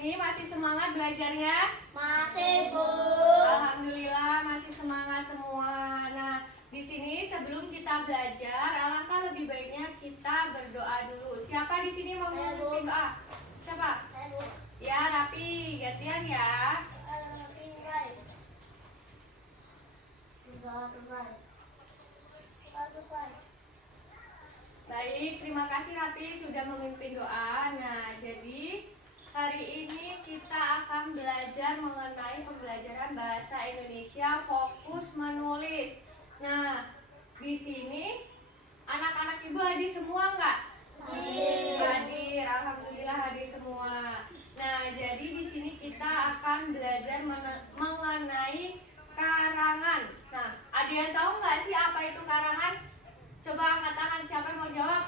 ini masih semangat belajarnya? Masih, Bu. Alhamdulillah masih semangat semua. Nah, di sini sebelum kita belajar, alangkah lebih baiknya kita berdoa dulu. Siapa di sini mau memimpin doa? Siapa? Saya, Bu. Ya, Rapi, gantian ya. Baik, terima kasih Rapi sudah memimpin doa. Nah, jadi hari ini kita akan belajar mengenai pembelajaran bahasa Indonesia fokus menulis. Nah, di sini anak-anak ibu hadir semua nggak? Hadir, alhamdulillah hadir semua. Nah, jadi di sini kita akan belajar mengenai karangan. Nah, ada yang tahu nggak sih apa itu karangan? Coba angkat tangan, siapa yang mau jawab?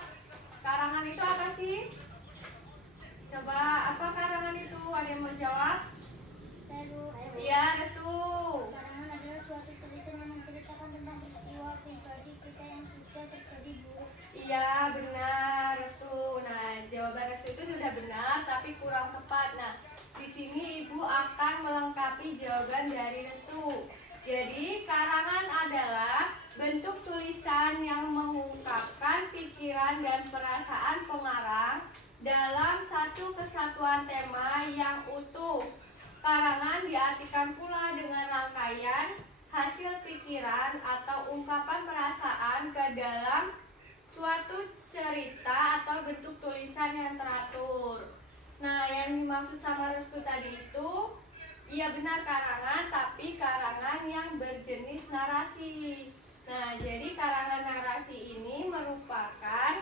Karangan itu apa sih? Coba, apa karangan itu? Ada yang mau jawab? Saya, Bu. Iya, Restu. Karangan adalah suatu tulisan yang menceritakan tentang peristiwa pribadi kita yang sudah terjadi, Bu. Iya, benar, Restu. Nah, jawaban Restu itu sudah benar, tapi kurang tepat. Nah, di sini Ibu akan melengkapi jawaban dari Restu. Jadi, karangan adalah bentuk tulisan yang mengungkapkan pikiran dan perasaan pengarang dalam satu kesatuan tema yang utuh. Karangan diartikan pula dengan rangkaian hasil pikiran atau ungkapan perasaan ke dalam suatu cerita atau bentuk tulisan yang teratur. Nah, yang dimaksud sama Restu tadi itu, iya benar karangan, tapi karangan yang berjenis narasi. Nah, jadi karangan narasi ini merupakan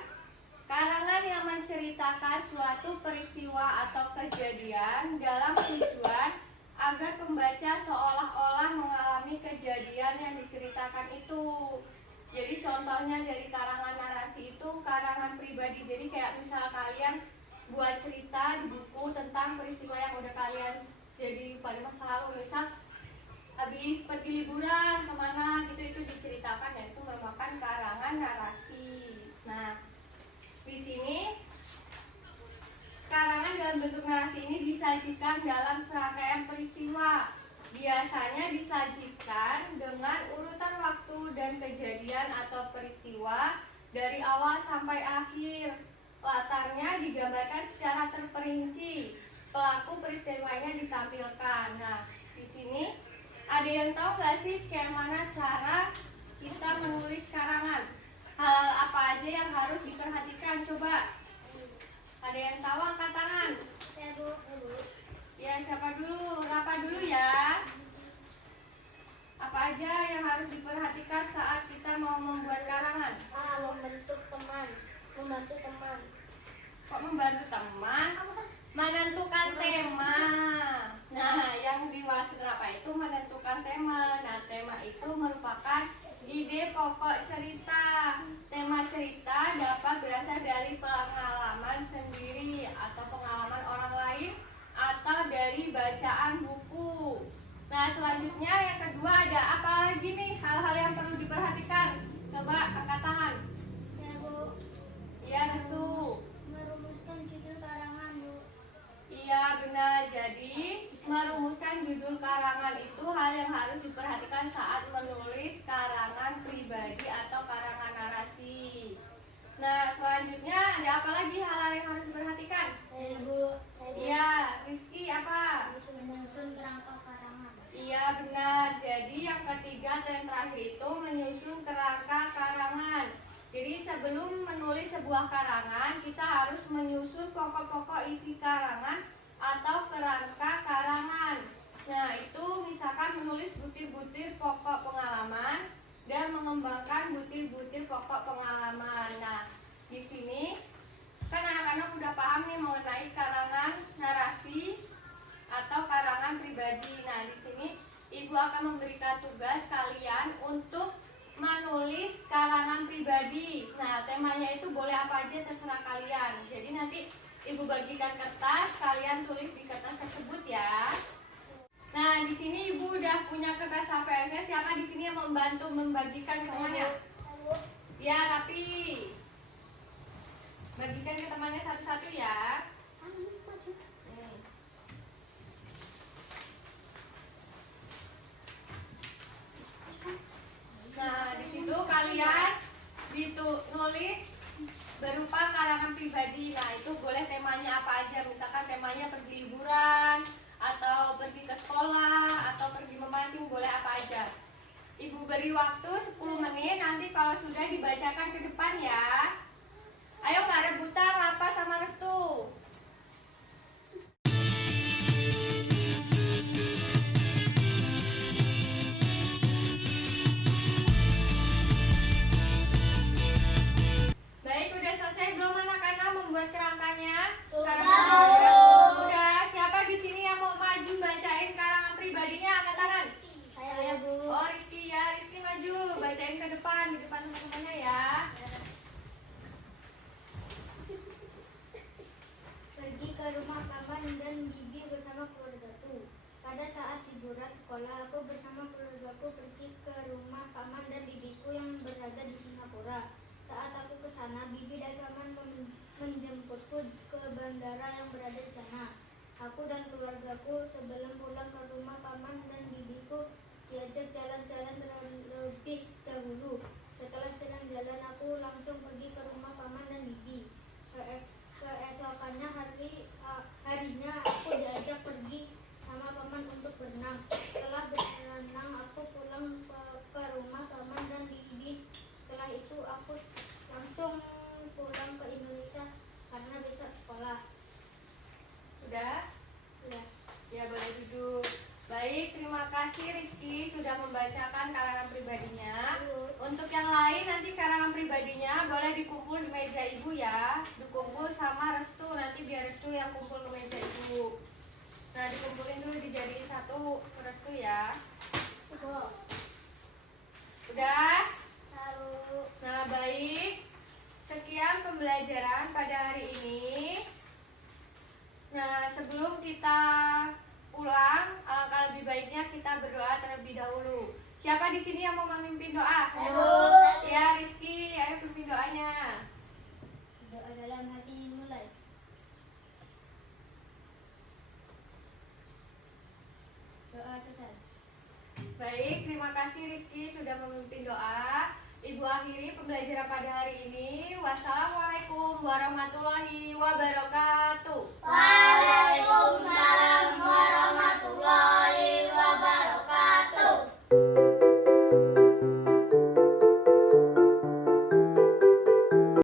karangan yang menceritakan suatu peristiwa atau kejadian dalam tujuan agar pembaca seolah-olah mengalami kejadian yang diceritakan itu. Jadi contohnya dari karangan narasi itu karangan pribadi. Jadi kayak misal kalian buat cerita di buku tentang peristiwa yang udah kalian jadi pada masa lalu, misal habis pergi liburan kemana gitu, itu diceritakan, dan itu merupakan karangan narasi. Nah, di sini karangan dalam bentuk narasi ini disajikan dalam serangkaian peristiwa. Biasanya disajikan dengan urutan waktu dan kejadian atau peristiwa dari awal sampai akhir. Latarnya digambarkan secara terperinci. Pelaku peristiwanya ditampilkan. Nah, di sini ada yang tahu nggak sih kayak mana cara kita menulis karangan? Hal apa aja yang harus diperhatikan? Coba. Ada yang tahu, angkat tangan. Saya, Bu. Ya, siapa dulu? Rapa dulu ya. Apa aja yang harus diperhatikan saat kita mau membuat karangan? Membantu teman. Kok membantu teman? Menentukan tema. Nah, yang dimaksud apa itu menentukan tema. Nah, tema itu merupakan ide pokok cerita. Tema cerita dapat berasal dari pengalaman sendiri atau pengalaman orang lain atau dari bacaan buku. Nah, selanjutnya yang kedua ada apa lagi nih hal-hal yang perlu diperhatikan? Coba angkat tangan. Saya, Bu. Iya, Restu. Merumuskan judul karangan, Bu. Iya, benar. Jadi merumuskan judul karangan itu hal yang harus diperhatikan saat menulis karangan pribadi atau karangan narasi. Nah, selanjutnya ada apa lagi hal-hal yang harus diperhatikan? Saya, Bu. Iya, Rizky apa? Menyusun kerangka karangan. Iya, benar. Jadi yang ketiga atau yang terakhir itu menyusun kerangka karangan. Jadi sebelum menulis sebuah karangan, kita harus menyusun pokok-pokok isi karangan atau kerangka karangan. Nah, itu misalkan menulis butir-butir pokok pengalaman dan mengembangkan butir-butir pokok pengalaman. Nah, di sini kan anak-anak udah paham nih mengenai karangan narasi atau karangan pribadi. Nah, di sini Ibu akan memberikan tugas kalian untuk menulis karangan pribadi. Nah, temanya itu boleh apa aja terserah kalian. Jadi nanti Ibu bagikan kertas, kalian tulis di kertas tersebut ya. Nah, di sini Ibu udah punya kertas HVS-nya. Siapa di sini yang membantu membagikan ke temannya? Ya, Rapi. Bagikan ke temannya satu-satu ya. liburan, atau pergi ke sekolah, atau pergi memancing, boleh apa aja. Ibu beri waktu 10 menit, nanti kalau sudah dibacakan ke depan ya. Ayo nggak rebutan, Rapa sama Restu. Baik, udah selesai belum anak-anak membuat kerangkanya? Udah. Siapa di sini yang mau maju bacain karangan pribadinya? Angkat tangan. Saya Bu. Oh, Rizky ya. Rizky maju. Bacain ke depan, di depan teman-temannya ya. Pergi ke rumah paman dan bibi bersama keluargaku. Pada saat liburan sekolah, aku bersama keluargaku pergi ke rumah paman dan bibiku yang berada di Singapura. Saat aku ke sana, bibi dan paman menjemputku ke bandara yang berada di sana. Aku dan keluargaku sebelum pulang ke rumah paman dan bibiku diajak jalan-jalan terlebih dahulu. Setelah jalan-jalan, aku langsung pergi ke rumah paman dan bibi. Keesokannya harinya aku diajak pergi sama paman untuk berenang. Setelah berenang, aku pulang ke rumah paman dan bibi. Setelah itu aku langsung pulang ke Indonesia karena besok sekolah. Sudah? Ya. Ya, boleh duduk. Baik, terima kasih Rizky sudah membacakan karangan pribadinya. Untuk yang lain nanti karangan pribadinya boleh dikumpul di meja ibu ya. Dikumpul sama Restu, nanti biar Restu yang kumpul ke meja ibu. Nah, dikumpulin dulu dijadiin satu ke Restu ya. Udah? Lalu Nah, baik. Sekian pembelajaran pada hari ini. Nah, sebelum kita pulang, alangkah lebih baiknya kita berdoa terlebih dahulu. Siapa di sini yang mau memimpin doa? Ya, Rizky, ayo pimpin doanya. doa dalam hati mulai. Doa selesai. Baik, terima kasih Rizky sudah memimpin doa. Ibu akhiri pembelajaran pada hari ini. Wassalamualaikum warahmatullahi wabarakatuh. Waalaikumsalam